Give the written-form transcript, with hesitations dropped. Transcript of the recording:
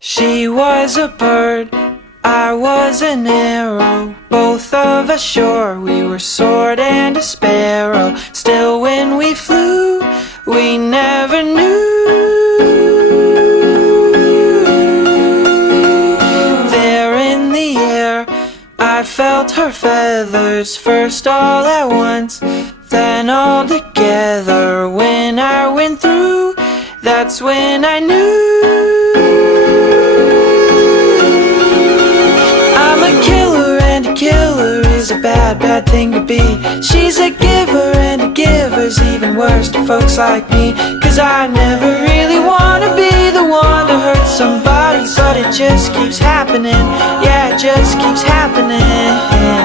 She was a bird, I was an arrow. Both of us sure we were sword and a sparrow. Still when we flew, we never knew. There in the air, I felt her feathers, first all at once, then all together. When I went through, that's when I knew. I'm a killer, and a killer is a bad, bad thing to be. She's a giver, and a giver's even worse to folks like me. Cause I never really wanna be the one to hurt somebody, but it just keeps happening. Yeah, it just keeps happening.